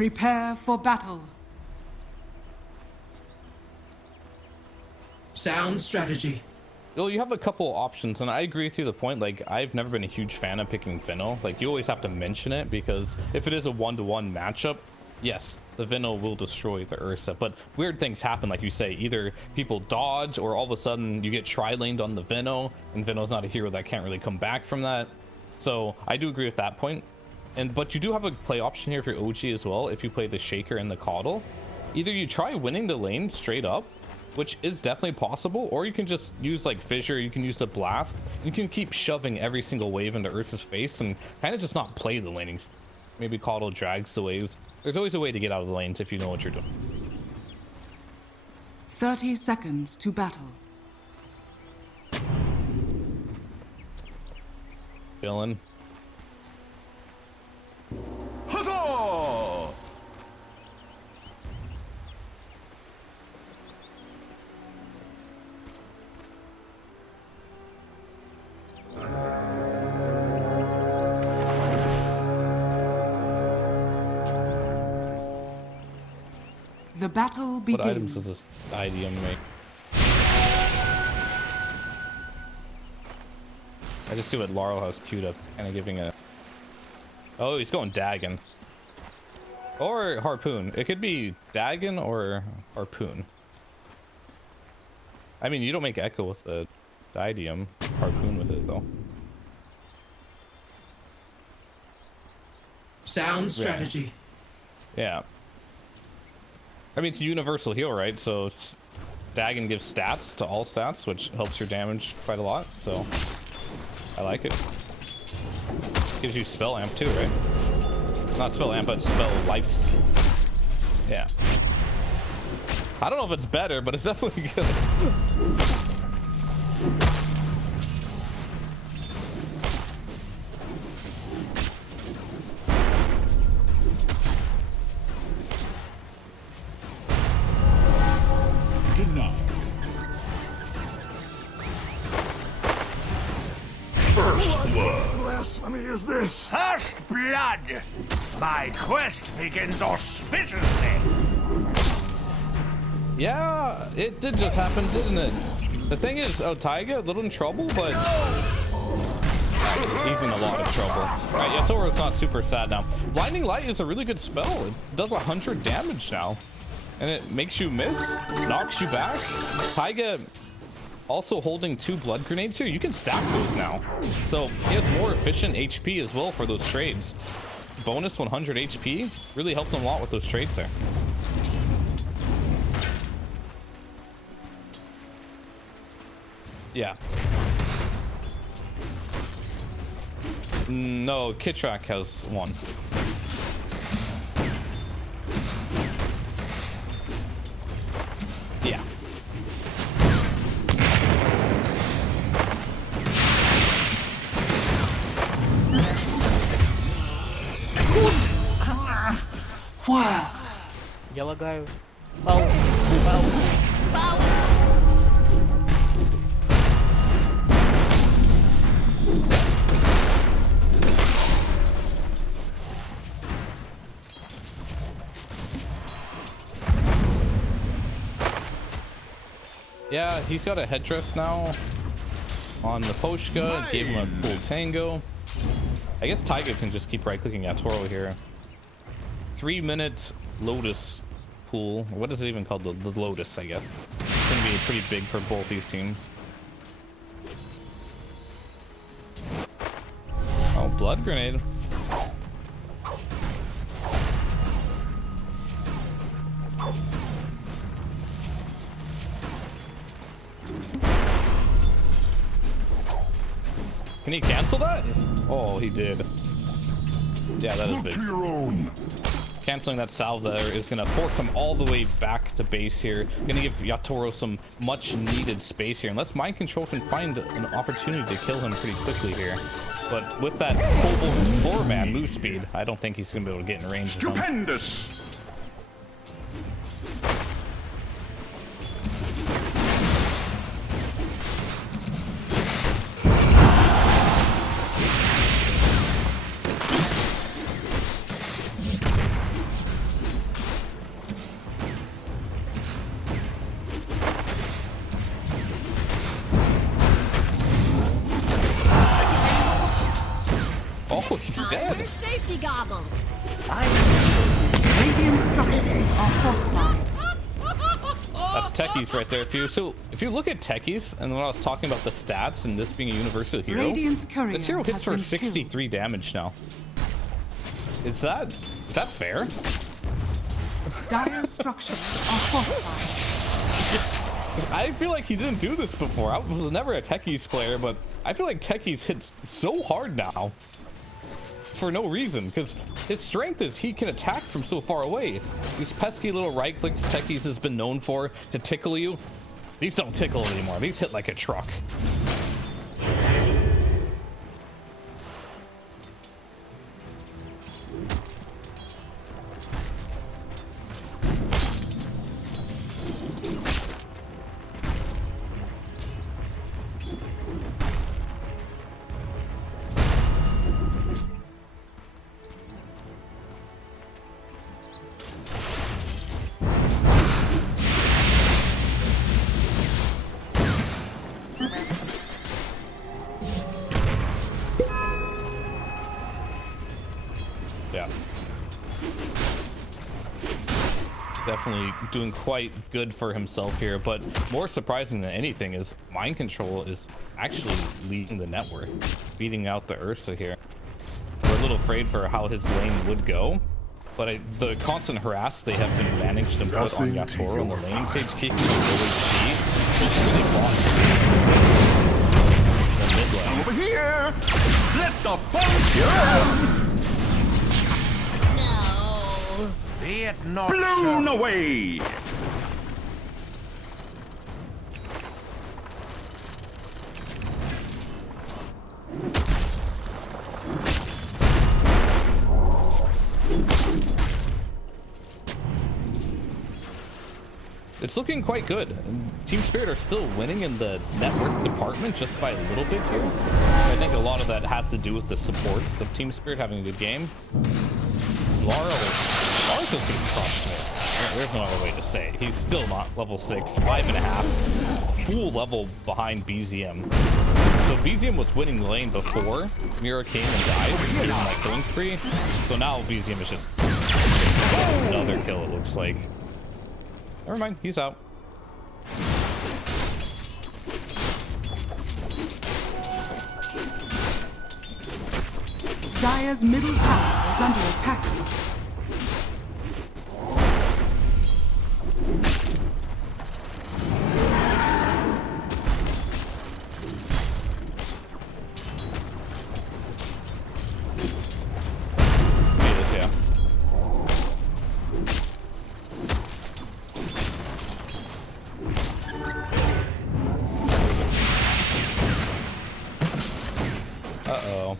Prepare for battle. Sound strategy. Well, you have a couple options, and I agree with you the point. Like, I've never been a huge fan of picking Finno. Like, you always have to mention it, because if it is a one-to-one matchup, yes, the Finno will destroy the Ursa. But weird things happen, like you say. Either people dodge, or all of a sudden you get tri-laned on the Finno, and Finno's not a hero that can't really come back from that. So I do agree with that point. But you do have a play option here for OG as well. If you play the Shaker and the Coddle, either you try winning the lane straight up, which is definitely possible, or you can just use like Fissure, you can use the Blast, you can keep shoving every single wave into Ursa's face and kind of just not play the lanings. Maybe Coddle drags the waves. There's always a way to get out of the lanes if you know what you're doing. 30 seconds to battle. Dylan. Huzzah! The battle begins. What items does this IDM make? I just see what Laurel has queued up, kind of giving a... Oh, he's going Dagon. Or Harpoon. It could be Dagon or Harpoon. I mean, you don't make Echo with the IDM. Harpoon with it, though. Sound strategy. Yeah. I mean, it's a universal heal, right? So Dagon gives stats to all stats, which helps your damage quite a lot. So I like it. Gives you spell amp too, right? Not spell amp, but spell life. Yeah. I don't know if it's better, but it's definitely good. Blasphemy is this? First blood! My quest begins auspiciously! Yeah, it did just happen, didn't it? The thing is, Taiga a little in trouble, but he's in a lot of trouble. Alright, Yatoro's not super sad now. Blinding Light is a really good spell. It does 100 damage now. And it makes you miss, knocks you back. Taiga also holding 2 blood grenades here. You can stack those now. So he has more efficient HP as well for those trades. Bonus 100 HP really helped him a lot with those trades there. Yeah. No, Kitrak has 1. Yeah. Wow. Yellow go. Bow. Yeah, he's got a headdress now on the Poshka. Gave him a cool tango. I guess Taiga can just keep right-clicking at Toro here. 3-minute Lotus pool. What is it even called? The Lotus, I guess. It's gonna be pretty big for both these teams. Oh, blood grenade. Can he cancel that? Oh, he did. Yeah, that is big. Canceling that salve there is gonna force him all the way back to base here. Gonna give Yatoro some much needed space here, unless Mind Control can find an opportunity to kill him pretty quickly here. But with that full 4-man move speed, I don't think he's gonna be able to get in range. Stupendous! dead. Wear safety goggles. Radiant structures are fortified. That's techies right there. If you look at techies, and when I was talking about the stats and this being a universal hero, Radiant's courier this hero hits has for been 63 damage now. Is that fair? Dire structures are fortified. I feel like he didn't do this before. I was never a techies player, but I feel like techies hits so hard now for no reason, because his strength is he can attack from so far away. These pesky little right clicks techies has been known for to tickle you. These don't tickle anymore. These hit like a truck. Yeah. Definitely doing quite good for himself here, but more surprising than anything is mind control is actually leading the net worth, beating out the Ursa here. We're a little afraid for how his lane would go, but the constant harass they have been managed to put on Yatoro on the lane stage, keeping him low HP, really lost the mid lane. Over here! Let the fun No. Be it not blown so. away! It's looking quite good. Team Spirit are still winning in the net worth department just by a little bit here. I think a lot of that has to do with the supports of Team Spirit having a good game. Laurel's just getting crushed here. There's no other way to say it. He's still not level 6, 5.5, full level behind BZM. So BZM was winning the lane before Mira came and died, getting that killing spree. So now BZM is just another kill, it looks like. Never mind, he's out. Dire's middle tower is under attack. Yeah. Uh-oh.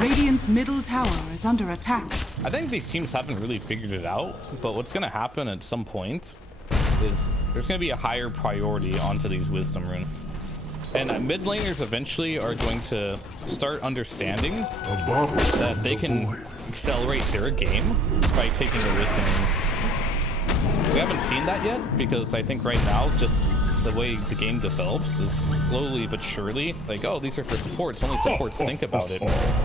Radiant's middle tower is under attack. I think these teams haven't really figured it out, but what's going to happen at some point is there's going to be a higher priority onto these wisdom runes. And mid laners eventually are going to start understanding that they can accelerate their game by taking a wisdom rune. We haven't seen that yet because I think right now just the way the game develops is slowly but surely like, oh, these are for supports, only supports think about it.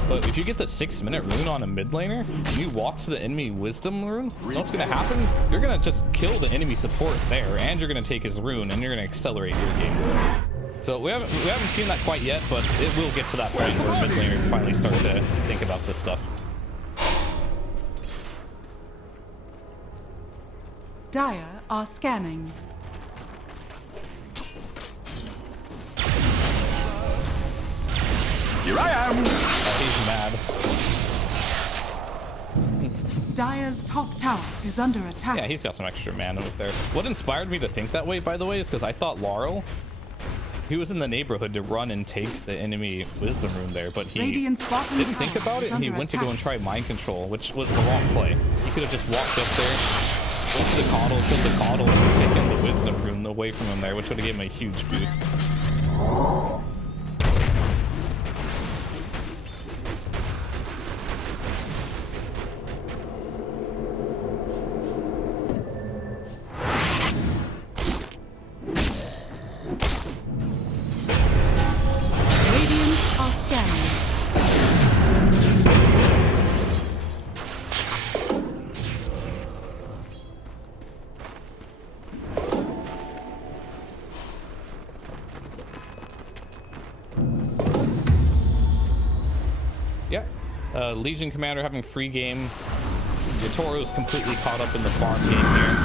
But if you get the 6-minute rune on a mid laner and you walk to the enemy wisdom rune, you know what's going to happen? You're going to just kill the enemy support there, and you're going to take his rune, and you're going to accelerate your game. So we haven't seen that quite yet, but it will get to that point where mid laners finally start to think about this stuff. Dire are scanning. Here I am! He's mad. Dire's top tower is under attack. Yeah, he's got some extra mana up there. What inspired me to think that way, by the way, is because I thought Laurel, he was in the neighborhood to run and take the enemy wisdom rune there, but he Radiant's bottom didn't tower think about it, is and he under went to go attack. and try mind control, which was the wrong play. He could have just walked up there, went to the coddle, killed the coddle, and taken the wisdom rune away from him there, which would have given him a huge boost. Yeah. Legion Commander having free game. Yatoro is completely caught up in the farm game here.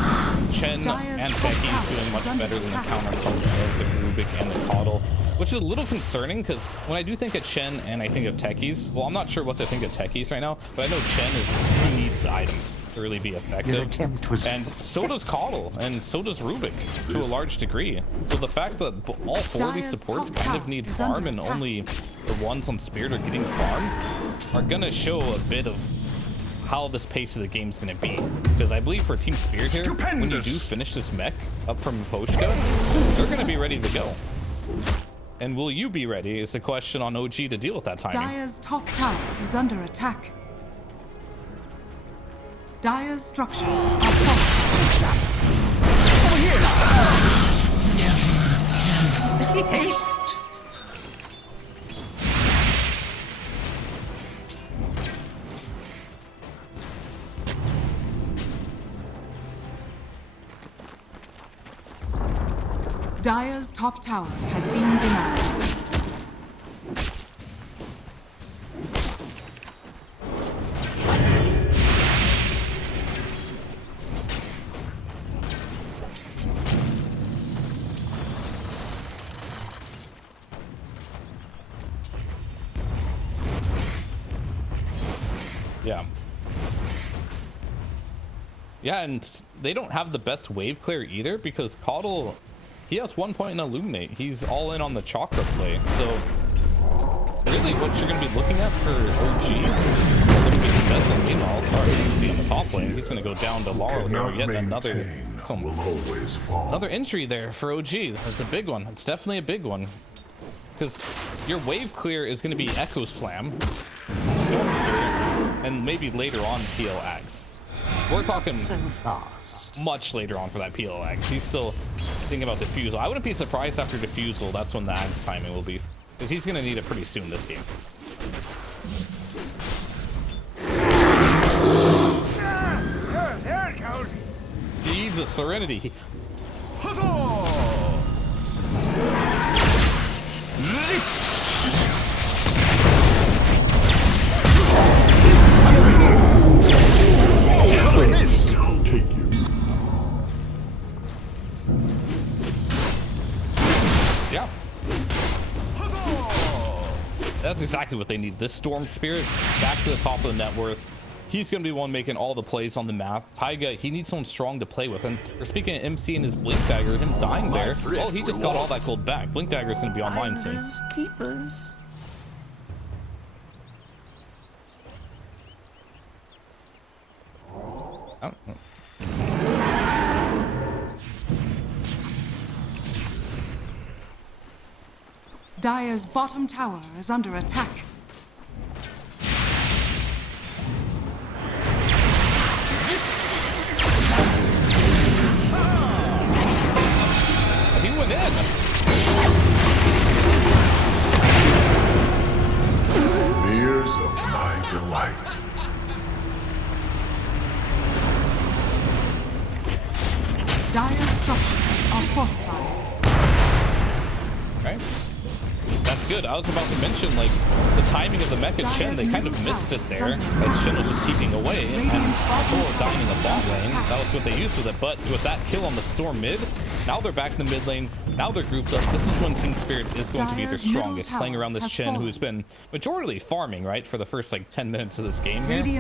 Chen and Becky is doing much better than the counterparts of the Rubik and the Caudle, which is a little concerning because when I do think of Chen and I think of techies, well, I'm not sure what to think of techies right now, but I know Chen is who needs items to really be effective. And so does Caudle, and so does Rubik to a large degree. So the fact that all 4 of these supports kind of need farm and only the ones on Spirit are getting farm are gonna show a bit of how this pace of the game is going to be, because I believe for Team Spirit here, when you do finish this mech up from Poshka, they're going to be ready to go. And will you be ready is the question on OG to deal with that timing. Dire's top tower is under attack. Dire's structures are fortified. Over here! Haste! Dire's top tower has been denied. Yeah. Yeah, and they don't have the best wave clear either because Caudle, he has 1 point in Illuminate. He's all in on the Chakra play. So really what you're going to be looking at for OG, looking successful, meanwhile, you can see on the top lane, he's going to go down to Laurel here, yet another injury there for OG. That's a big one. It's definitely a big one. Because your wave clear is going to be Echo Slam, Storm Spirit, and maybe later on PL Axe. We're talking much later on for that PL Axe. He's still thinking about Diffusal. I wouldn't be surprised after Diffusal, that's when the Axe timing will be. Because he's going to need it pretty soon this game. There it goes. He needs a Serenity. I'll take you. Yeah. That's exactly what they need. This Storm Spirit back to the top of the net worth. He's going to be one making all the plays on the map. Taiga, he needs someone strong to play with. And we're speaking of MC and his Blink Dagger, him dying there. Well, he just got all that gold back. Blink Dagger is going to be online soon. Keepers. Oh. Dire's bottom tower is under attack. He went in. Years of my delight. Dire's structures are fortified. Right? That's good. I was about to mention, like, the timing of the Mecha Chen, they kind of missed it there, as Chen was just keeping away, and Thor dying in the bot lane, that was what they used with it, but with that kill on the Storm mid, now they're back in the mid lane, now they're grouped up. This is when Team Spirit is going to be their strongest, playing around this Chen, who has been majorly farming, right, for the first, like, 10 minutes of this game here. They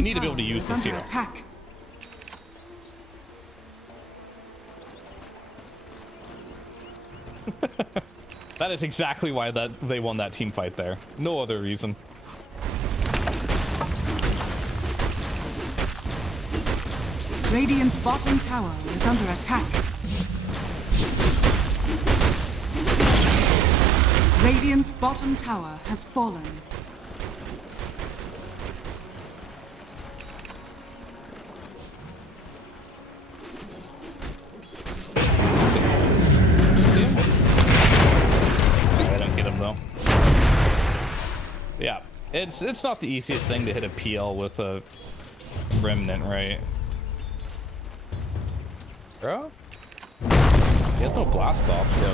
need to be able to use this hero. Attack. That is exactly why they won that team fight there. No other reason. Radiant's bottom tower is under attack. Radiant's bottom tower has fallen. Yeah, it's not the easiest thing to hit a PL with a Remnant, right? Bro? He has no blast off, so...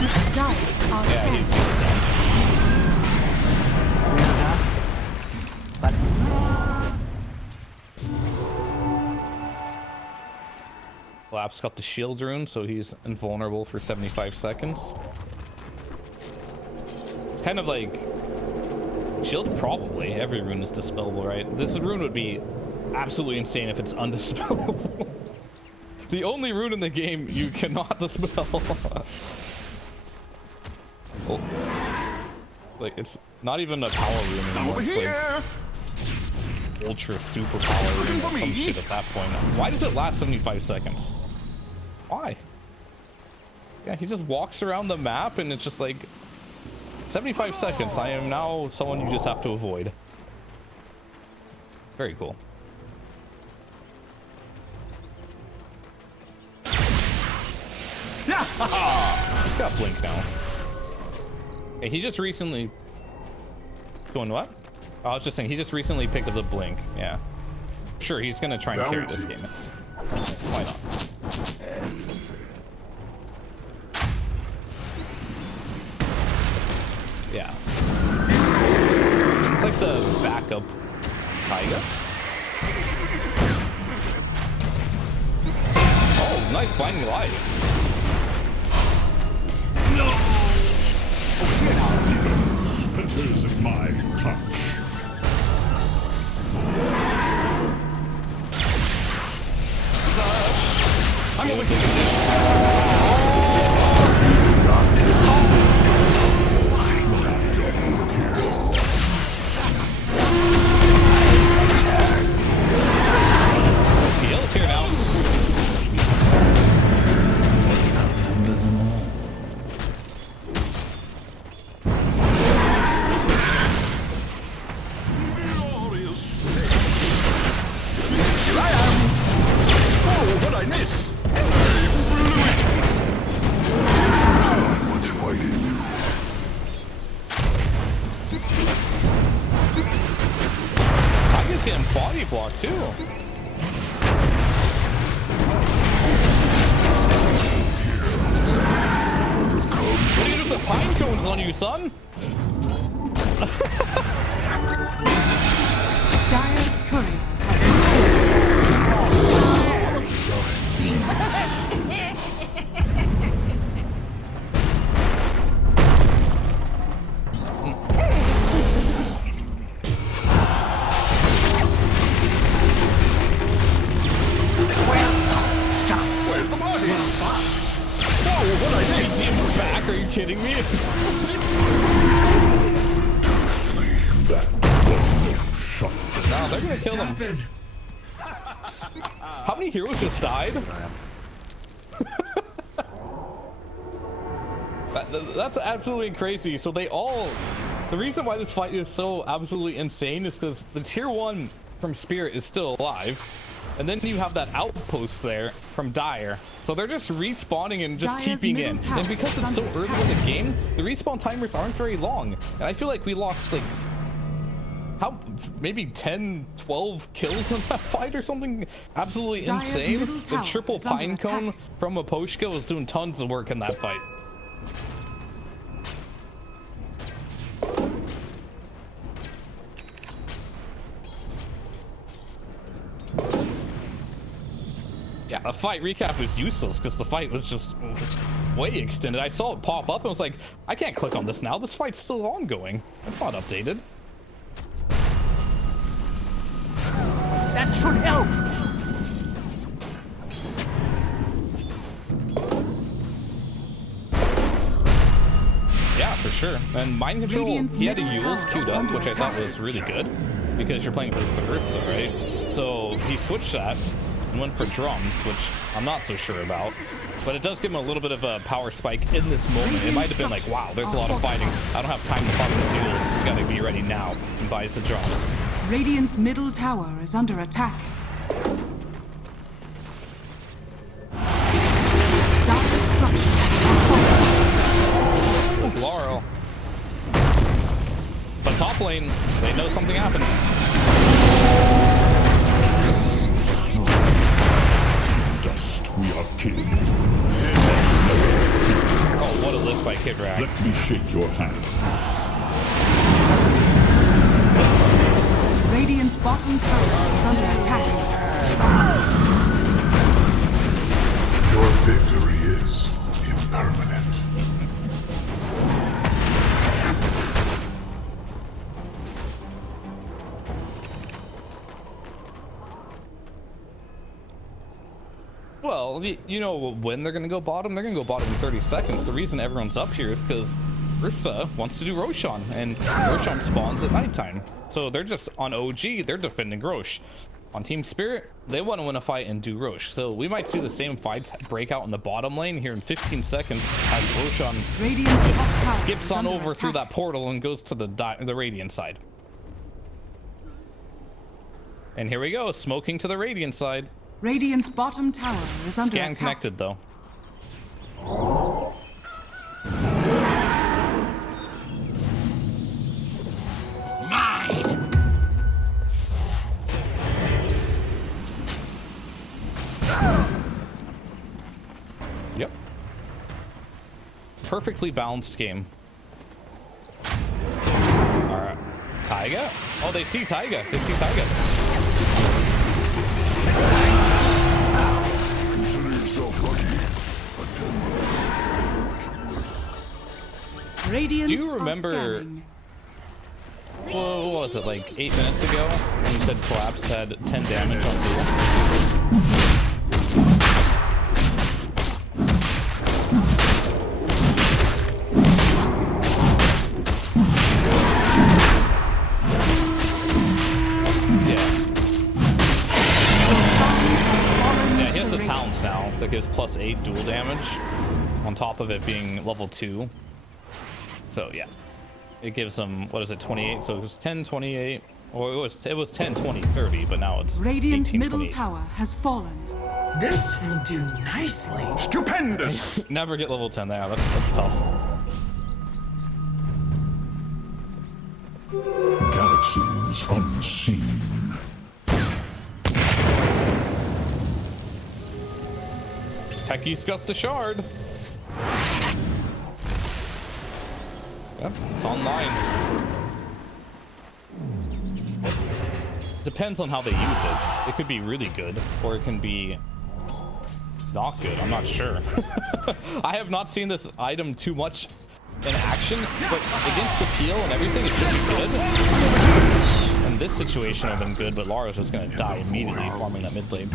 Yeah, he's done. Collapse got the shield rune, so he's invulnerable for 75 seconds. It's kind of like shield, probably. Every rune is dispellable, right? This rune would be absolutely insane if it's undispellable. The only rune in the game you cannot dispel. Oh. Like, it's not even a power rune anymore. Over It's here. like ultra super power rune or some shit at that point. Why does it last 75 seconds? Why? Yeah, he just walks around the map and it's just like 75 seconds. I am now someone you just have to avoid. Very cool. He's got blink now. Hey, he just recently going what? I was just saying he just recently picked up the blink. Yeah, sure, he's gonna try and carry this game. Why not? Yeah, it's like the backup Taiga. Oh, nice blinding light. Splinters of my touch. I'm over here. Heal's here now. Taiga's getting body blocked too. What do you do with the pine cones on you, son? Dire's courier Where's the body? Whoa, what I did? He's back, are you kidding me? That was no shot. No, they're gonna kill him. Happen. How many heroes just died? That's absolutely crazy. So they all... The reason why this fight is so absolutely insane is because the tier 1 from Spirit is still alive. And then you have that outpost there from Dire. So they're just respawning and just Dire's TPing middle in. tower And because is it's so under early attack. in the game, the respawn timers aren't very long. And I feel like we lost like... maybe 10, 12 kills in that fight or something absolutely Dire's insane. middle The tower triple is under pine cone attack. from Aposhka was doing tons of work in that fight. Yeah, the fight recap was useless because the fight was just way extended. I saw it pop up and was like, I can't click on this now. This fight's still ongoing. It's not updated. That should help. Yeah, for sure. And mind control, Radiant's he had a middle Yule's tower queued is up, under which I thought attack. was really good because you're playing for the Ursa, right? So he switched that and went for drums, which I'm not so sure about. But it does give him a little bit of a power spike in this moment. It might have been like, wow, there's a lot of fighting. I don't have time to pop this Yule's. He's got to be ready now and buys the drums. Radiant's middle tower is under attack. Dire's structures are falling. Laurel. But top lane, they know something happened. Dust we are king. Oh, what a lift by Kid Rack. Let me shake your hand. Radiant's bottom tower is under attack. Well, you know when they're gonna go bottom? They're gonna go bottom in 30 seconds. The reason everyone's up here is because Ursa wants to do Roshan, and Roshan spawns at nighttime. So they're just on OG, they're defending Rosh. On Team Spirit, they want to win a fight and do Rosh. So we might see the same fights break out in the bottom lane here in 15 seconds as Roshan skips on over through that portal and goes to the Radiant side. And here we go, smoking to the Radiant side. Radiant's bottom tower is under Scan attack. connected though. Mine! Yep. Perfectly balanced game. Alright. Taiga? Oh, they see Taiga. They see Taiga. Consider yourself lucky. Radiant Do you remember, what was it, like 8 minutes ago when you said Collapse had 10 damage on Duel? Yeah, he has the Talons now that gives +8 duel damage on top of it being level 2. So yeah, it gives them, what is it, 28? So it was 10, 28, or it was 10, 20, 30, but now it's Radiant's 18, middle 28. tower has fallen. This will do nicely. Stupendous! Never get level 10 there. That's tough. Galaxies unseen. Techie's got the shard. Yep, it's online. Depends on how they use it. It could be really good, or it can be not good. I'm not sure. I have not seen this item too much in action, but against the peel and everything, it should be good. In this situation, it would have been good, but Lara's just going to die immediately farming that mid lane.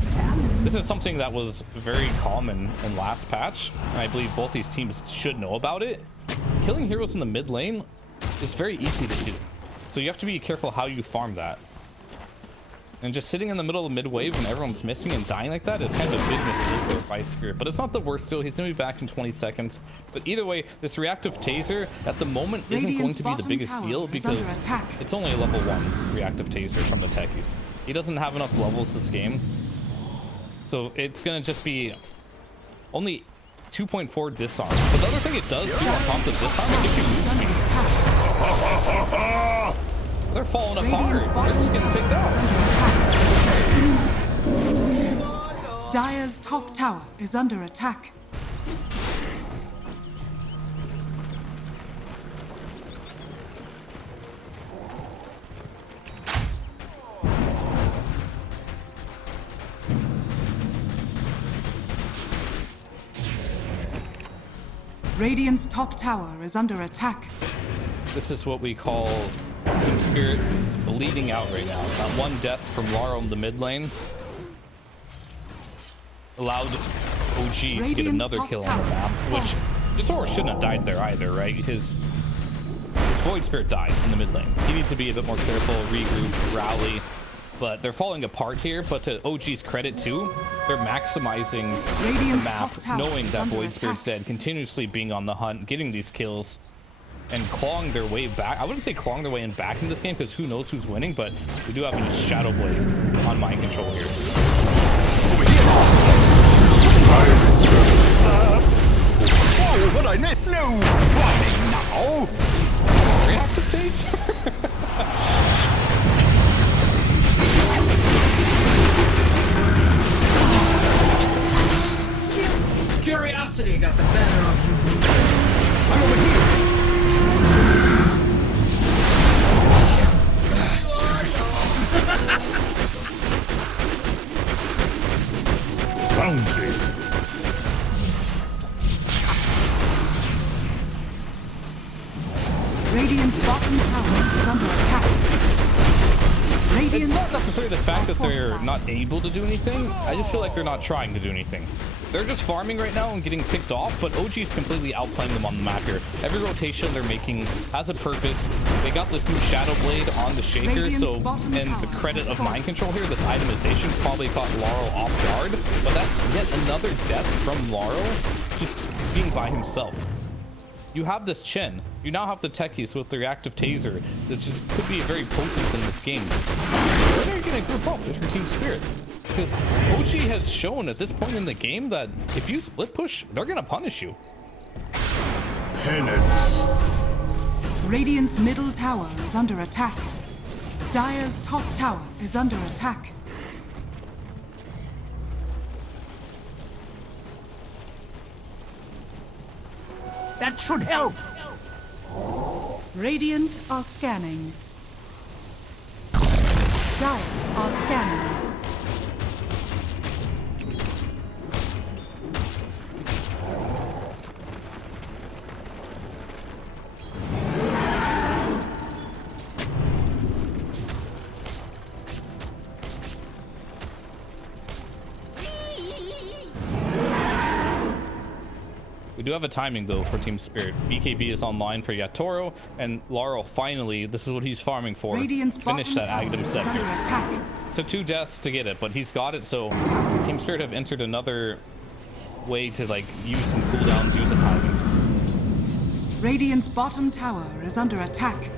This is something that was very common in last patch, and I believe both these teams should know about it. Killing heroes in the mid lane is very easy to do, so you have to be careful how you farm that. And just sitting in the middle of the mid wave when everyone's missing and dying like that is kind of a big mistake there by Spirit, but it's not the worst still. He's going to be back in 20 seconds. But either way, this reactive taser at the moment isn't going to be the biggest deal because it's only a level 1 reactive taser from the techies. He doesn't have enough levels this game, so it's going to just be only 2.4 disarm. But the other thing it does do on top of disarm, it gives you move speed. They're falling apart. They're just getting picked out. Dire's top tower is under attack. Radiant's top tower is under attack. This is what we call Team Spirit. It's bleeding out right now. That one death from Lara in the mid lane allowed OG to get another kill on the map, which Dora shouldn't have died there either, right? His Void Spirit died in the mid lane. He needs to be a bit more careful, regroup, rally, but they're falling apart here. But to OG's credit too, they're maximizing the map, knowing that Void Spirit's dead, continuously being on the hunt, getting these kills, and clawing their way back. I wouldn't say clawing their way in back in this game because who knows who's winning, but we do have a Shadow Blade on mind control here. Oh, what I need? No warning now. Reactive taser. Curiosity got the better of you. I'm over here. Bounty. Radiant's bottom tower is under attack. it's not necessarily the fact that they're not able to do anything. I just feel like they're not trying to do anything. They're just farming right now and getting picked off, but OG is completely outplaying them on the map here. Every rotation they're making has a purpose. They got this new Shadow Blade on the Shaker, so in the credit of mind control here, this itemization probably caught Laurel off guard, but that's yet another death from Laurel just being by himself. You have this Chen. You now have the techies with the reactive taser that just could be very potent in this game. When are you going to group up with your team spirit? Because OG has shown at this point in the game that if you split push, they're going to punish you. Penance. Radiant's middle tower is under attack. Dire's top tower is under attack. That should help. Radiant are scanning. Dire are scanning. We do have a timing though for Team Spirit. BKB is online for Yatoro, and Laurel finally, this is what he's farming for. Radiant's Finish that bottom item tower set is under here. attack. Took 2 deaths to get it, but he's got it, so Team Spirit have entered another way to like use some cooldowns, use a timing. Radiant's bottom tower is under attack.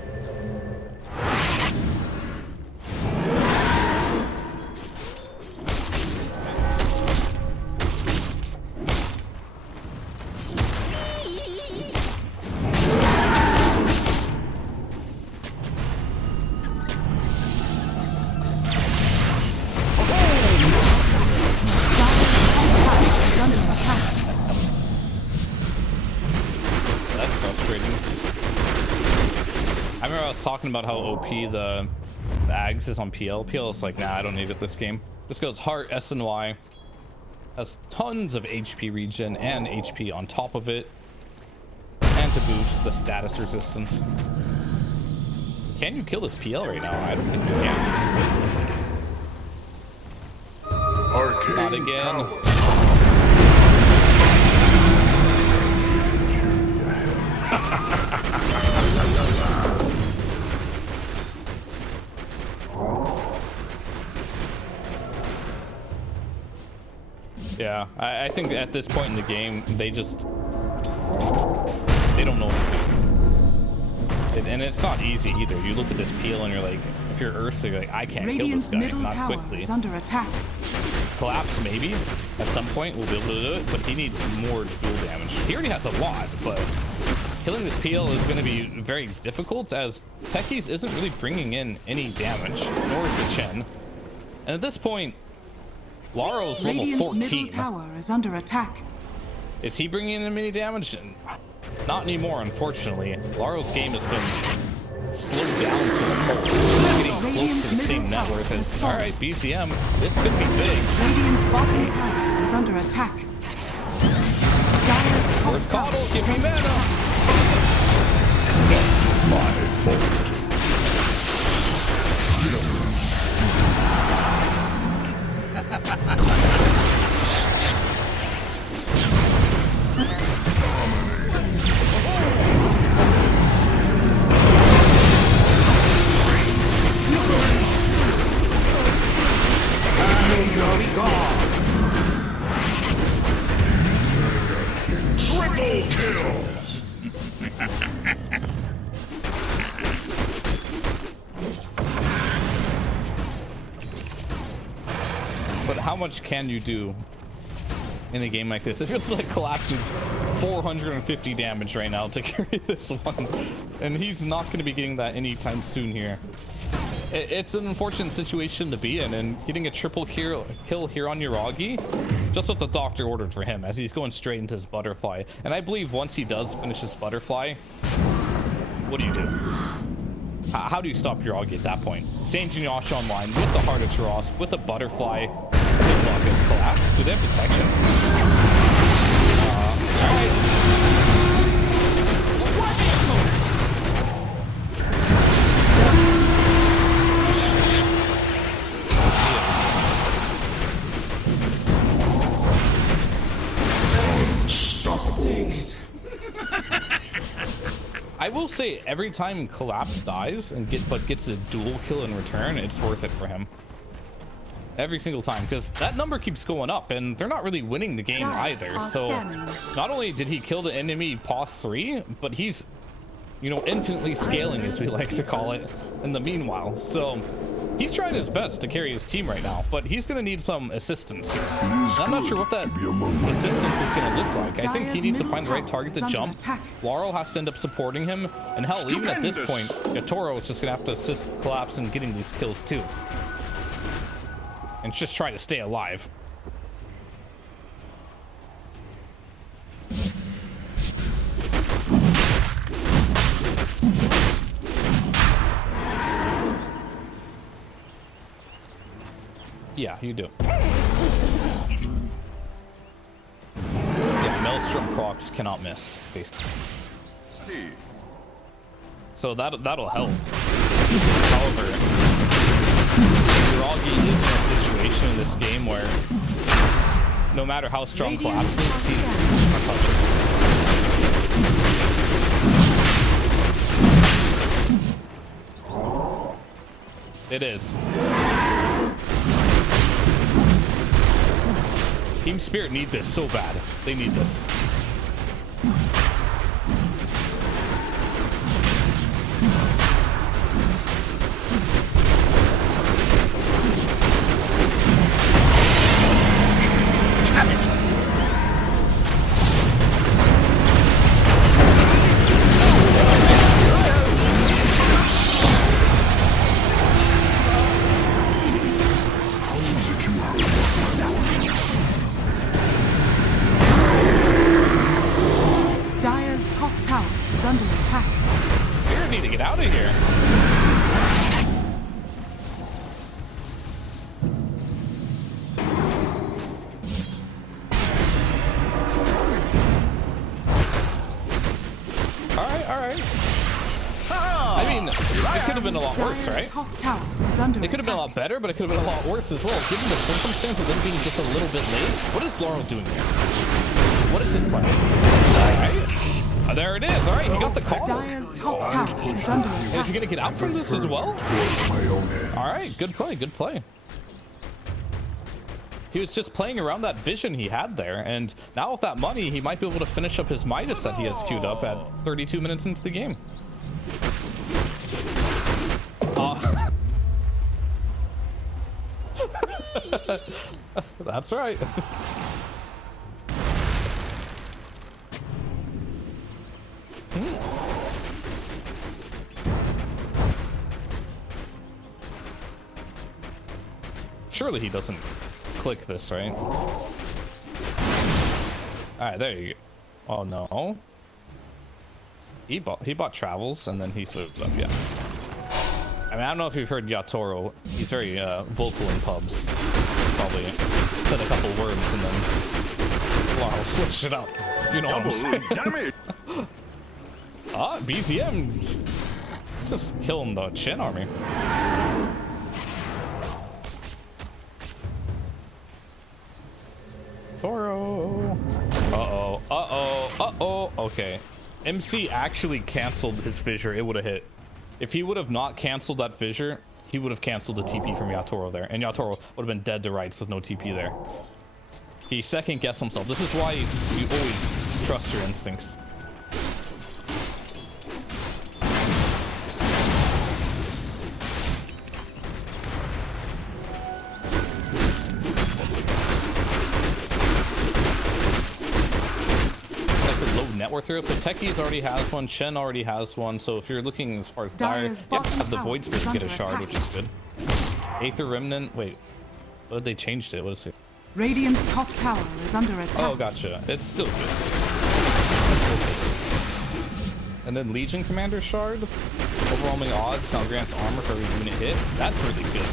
Talking about how OP the Ags is on PL. PL is like, nah, I don't need it this game. Just goes heart SNY, has tons of HP regen and HP on top of it, and to boot the status resistance. Can you kill this PL right now? I don't think you can. Arcane Not again. Yeah, I think at this point in the game, they don't know what to do. And it's not easy either. You look at this peel and you're like, if you're Ursa, you're like, I can't Radiant's kill this guy, middle not tower quickly. is under attack. Collapse maybe, at some point we'll be able to do it, but he needs more dual damage. He already has a lot, but killing this peel is going to be very difficult as Techies isn't really bringing in any damage, nor is the Chen. And at this point, Laurel's level Radiant's 14. middle tower is under attack. Is he bringing in any damage? Not anymore, unfortunately. Laurel's game has been slowed down to a halt. Getting close to the same net worth as, alright, BCM, this could be big. Radiant's bottom tower is under attack. Dire's top Where's tower Coddle? is Give me under mana! attack. my fault. Triple kills. But how much can you do in a game like this? It feels like Collapse is 450 damage right now to carry this one, and he's not going to be getting that anytime soon here. It's an unfortunate situation to be in, and getting a triple kill here on Yuragi, just what the doctor ordered for him, as he's going straight into his butterfly. And I believe once he does finish his butterfly, what do you do? How do you stop Yuragi at that point? Same Yasha online with the Heart of Taras, with the butterfly. Good luck as Collapse. Do they have detection? Alright. will say every time Collapse dies and gets a dual kill in return, it's worth it for him. Every single time, because that number keeps going up and they're not really winning the game either. So not only did he kill the enemy pos 3, but he's, you know, infinitely scaling, as we like to call it, in the meanwhile. So he's trying his best to carry his team right now, but he's going to need some assistance. And I'm not sure what that assistance is going to look like. I think he needs to find the right target to jump. Laurel has to end up supporting him, and hell, even at this point, Yatoro is just going to have to assist Collapse in getting these kills too. And just try to stay alive. Yeah, you do. Yeah, Maelstrom procs cannot miss, basically. So that'll help. However, Groggy is in a situation in this game where no matter how strong Collapse is, he's untouchable. It is. Team Spirit need this so bad. They need this. It could have been a lot better, but it could have been a lot worse as well. Given the circumstance of them being just a little bit late, what is Laurel doing here? What is his plan? Alright. There it is. Alright, he got the call. Dire's top tower is under attack. Is he going to get out from this as well? Alright, good play, good play. He was just playing around that vision he had there, and now with that money, he might be able to finish up his Midas that he has queued up at 32 minutes into the game. That's right. Surely he doesn't click this, right? All right, there you go. Oh no. He bought travels and then he served up, yeah. I mean, I don't know if you've heard Yatoro. He's very vocal in pubs. Probably said a couple words and then Laurel switched it up. You know what I'm saying? Damage. BZM just killing the Chin army. Toro. Uh-oh. Uh-oh. Uh-oh. Okay. MC actually canceled his fissure. It would have hit. If he would have not canceled that fissure, he would have canceled the TP from Yatoro there. And Yatoro would have been dead to rights with no TP there. He second guessed himself. This is why you always trust your instincts. Net worth hero. So Techies already has one, Shen already has one, so if you're looking as far as Dire, you have the Void Spirit get a shard, which is good. Aether Remnant, wait, what, they changed it, what is it? Radiant's top tower is under attack. Oh, gotcha, it's still good. And then Legion Commander shard, overwhelming odds, now grants armor for every unit hit. That's really good.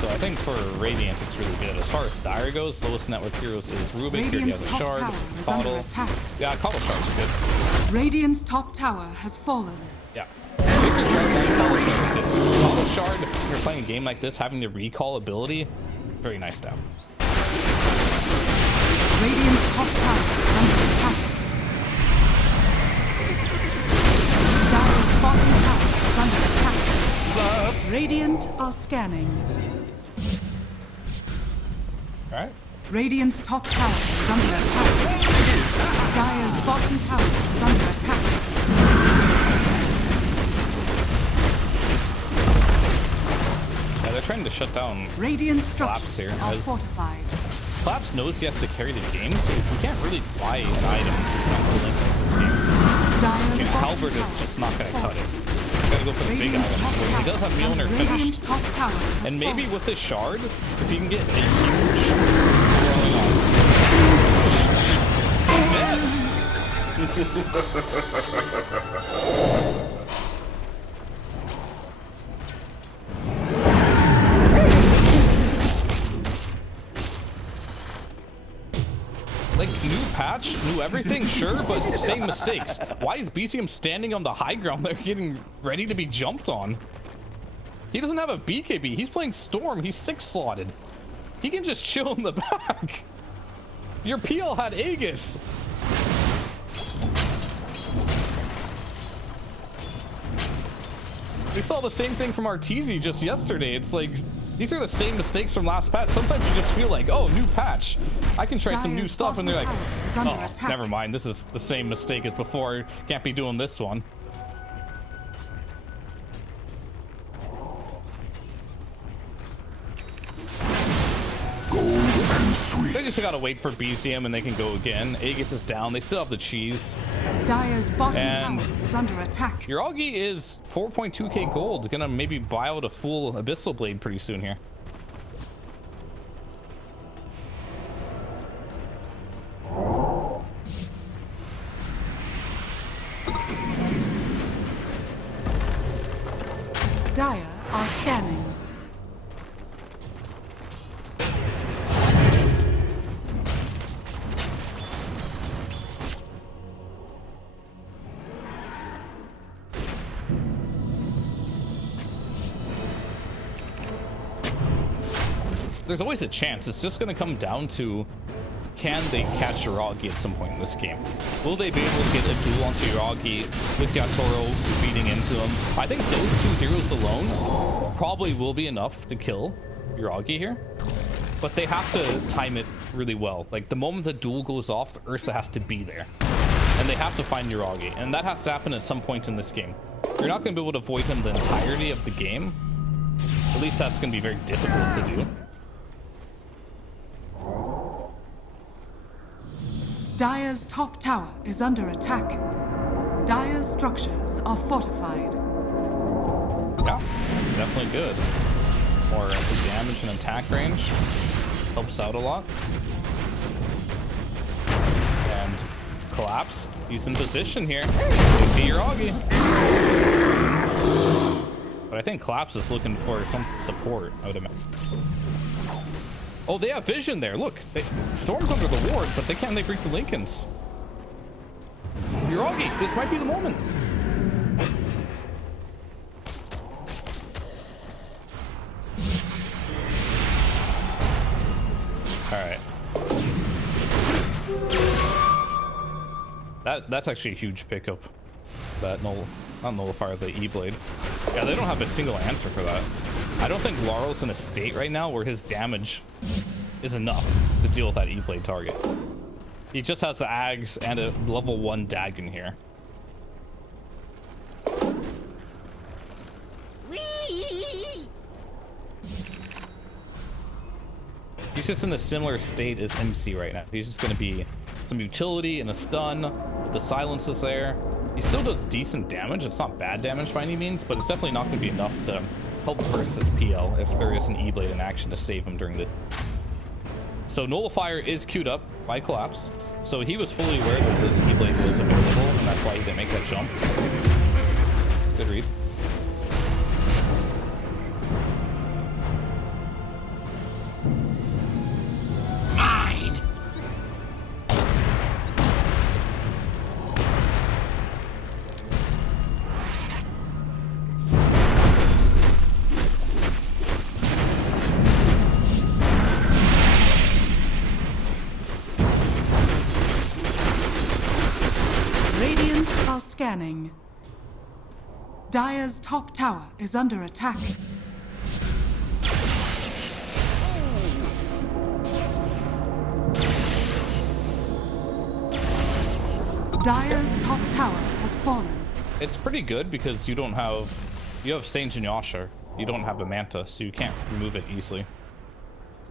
So I think for Radiant, it's really good. As far as Dire goes, lowest net worth heroes is Rubik. Here he has a shard. Coddle. Yeah, Coddle shard is good. Radiant's top tower has fallen. Yeah. Coddle shard, when you're playing a game like this, having the recall ability, very nice stuff. Radiant's top tower is under attack. Radiant are scanning. All right. Radiant's top tower is under attack. Dire's bottom tower is under attack. Yeah, they're trying to shut down. Radiant Collapse structures here are as- fortified. Collapse knows he has to carry the game, so he can't really buy an item to link this game. Dire's Yeah, bottom Halberd tower is just not going to fallen. cut it. Gotta go for the big Radiant's items. top Where he does have tower is Mjolnir under finished. Radiant's top tower has And maybe fallen. with this shard, if he can get a huge throwing on. He's dead! Like, new patch, new everything, sure, but same mistakes. Why is BCM standing on the high ground there getting ready to be jumped on? He doesn't have a BKB. He's playing Storm. He's 6-slotted. He can just chill in the back. Your PL had Aegis. We saw the same thing from Arteezy just yesterday. It's like, these are the same mistakes from last patch. Sometimes you just feel like, oh, new patch. I can try some new Dire's stuff. And they're like, bottom tower is under oh, attack. never mind. This is the same mistake as before. Can't be doing this one. They just gotta wait for BCM and they can go again. Aegis is down. They still have the cheese. Dire's bottom And- tower is under attack. Your Augie is 4.2k gold. Gonna maybe buy out a full Abyssal Blade pretty soon here. Dire are scanning. There's always a chance. It's just gonna come down to, can they catch Yuragi at some point in this game? Will they be able to get a duel onto Yuragi with Yatoro feeding into him? I think those two heroes alone probably will be enough to kill Yuragi here. But they have to time it really well. Like, the moment the duel goes off, Ursa has to be there. And they have to find Yuragi. And that has to happen at some point in this game. You're not going to be able to avoid him the entirety of the game. At least that's going to be very difficult to do. Dire's top tower is under attack. Dire's structures are fortified. Yeah, definitely good. More damage and attack range. Helps out a lot. And Collapse. He's in position here. You see your Augie. But I think Collapse is looking for some support, I would imagine. Oh, they have vision there. Look, Storm's under the ward, but can they break the Lincolns? Your Augie, this might be the moment. All right. That's actually a huge pickup. That not Nullifier, the E-Blade. Yeah, they don't have a single answer for that. I don't think Laurel's in a state right now where his damage is enough to deal with that E-Blade target. He just has the Ags and a level 1 Dagon here. Whee! He's just in a similar state as MC right now. He's just going to be some utility and a stun. The silence is there. He still does decent damage. It's not bad damage by any means, but it's definitely not going to be enough to help versus PL if there is an E-Blade in action to save him during the... So Nullifier is queued up by Collapse. So he was fully aware that this E-Blade was available, and that's why he didn't make that jump. Good read. Mine! Radiant are scanning. Dire's top tower is under attack. Dire's top tower has fallen. It's pretty good because you have Saint and Yasha. You don't have a Manta, so you can't remove it easily.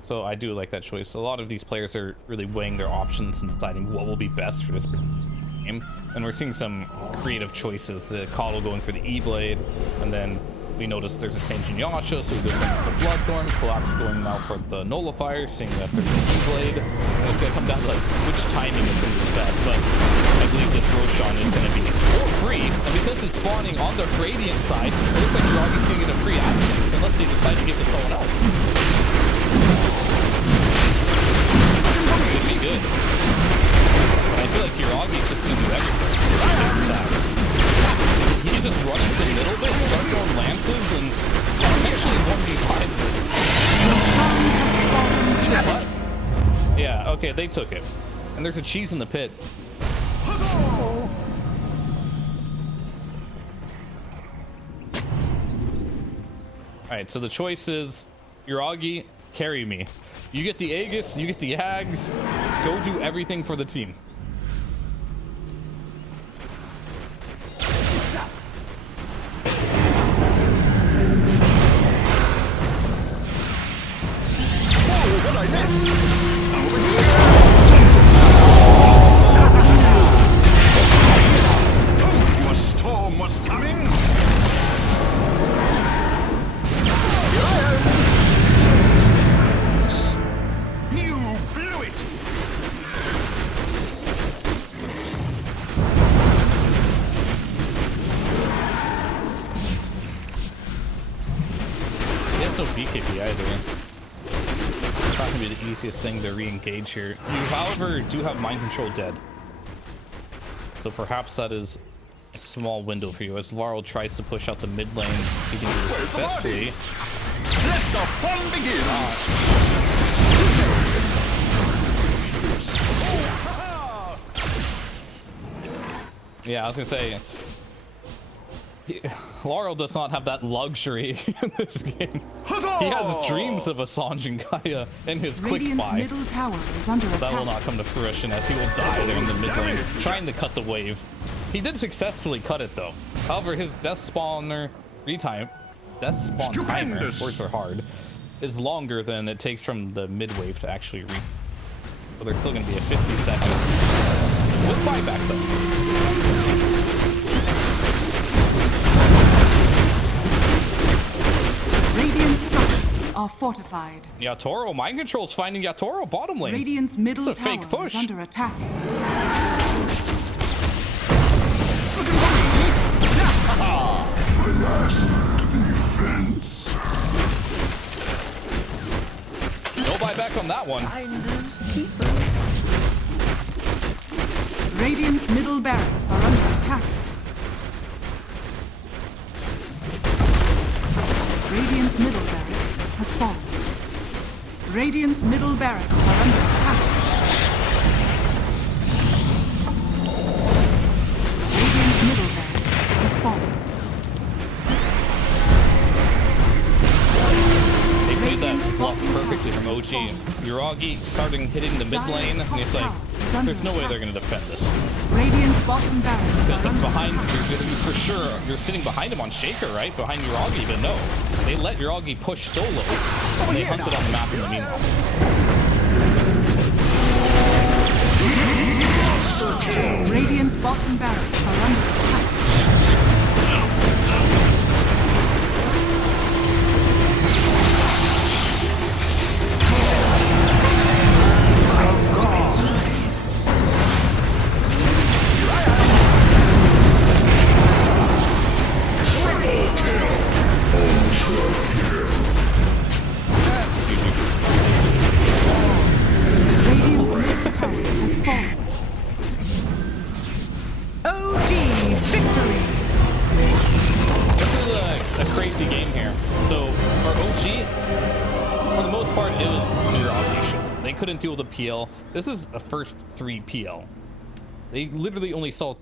So I do like that choice. A lot of these players are really weighing their options and deciding what will be best for this game. And we're seeing some creative choices. The Coddle going for the E-Blade, and then we notice there's a Saint Yasha, so we're going for the Bloodthorn. Collapse going now for the Nullifier, seeing that there's an E-Blade. And it's going to come down to like which timing is going to be best, but I believe this Roshan is going to be free, and because it's spawning on the Radiant side, it looks like you're obviously going to get a free access unless they decide to give it to someone else. Could be good. But I feel like Yuragi's just going to do everything. He can just run into the middle bit, start throwing lances, and actually 1v5 this. Roshan has fallen to the dead. Yeah, okay, they took it. And there's a cheese in the pit. Alright, so the choice is Yuragi, carry me. You get the Aegis, you get the Ags, go do everything for the team. Oh, what I miss? Over here! Told you a storm was coming! Here I am! You blew it! He has no BKB either. It's not going to be the easiest thing to re-engage here. You, however, do have Mind Control dead. So perhaps that is a small window for you. As Laurel tries to push out the mid lane, he can do it successfully. Let the fun begin! Yeah, I was going to say... Laurel does not have that luxury in this game. Huzzah! He has dreams of Assange and Gaia in his quick Radiant's buy. middle tower is under That will attack. not come to fruition as he will die there in the mid lane, trying to cut the wave. He did successfully cut it though. However, his death spawn timer, words are hard, is longer than it takes from the mid wave to actually reach. So there's still going to be a 50 seconds with buyback though. Radiant structures are fortified. Yatoro, mind control's finding Yatoro bottom lane. Radiant's middle It's a tower fake push. is under attack. No buyback on that one. Radiant's middle barracks are under attack. Radiant's middle barracks has fallen. Radiant's middle barracks are under attack. Radiant's middle barracks has fallen. They played that bluff perfectly from OG. Yuragi starting hitting the mid lane, and it's like, there's no way they're going to defend this. Radiant's bottom barracks Because are under behind, attack. for sure, you're sitting behind him on Shaker, right? Behind Yuragi, but no. They let Yuragi push solo, and they hunted on the map in the meanwhile. Radiant's bottom barracks are under attack. Radiant's middle tower has fallen. OG victory! This is a crazy game here. So for OG, for the most part, it was Yuragi issue. They couldn't deal with the PL. This is a first 3 PL. They literally only saw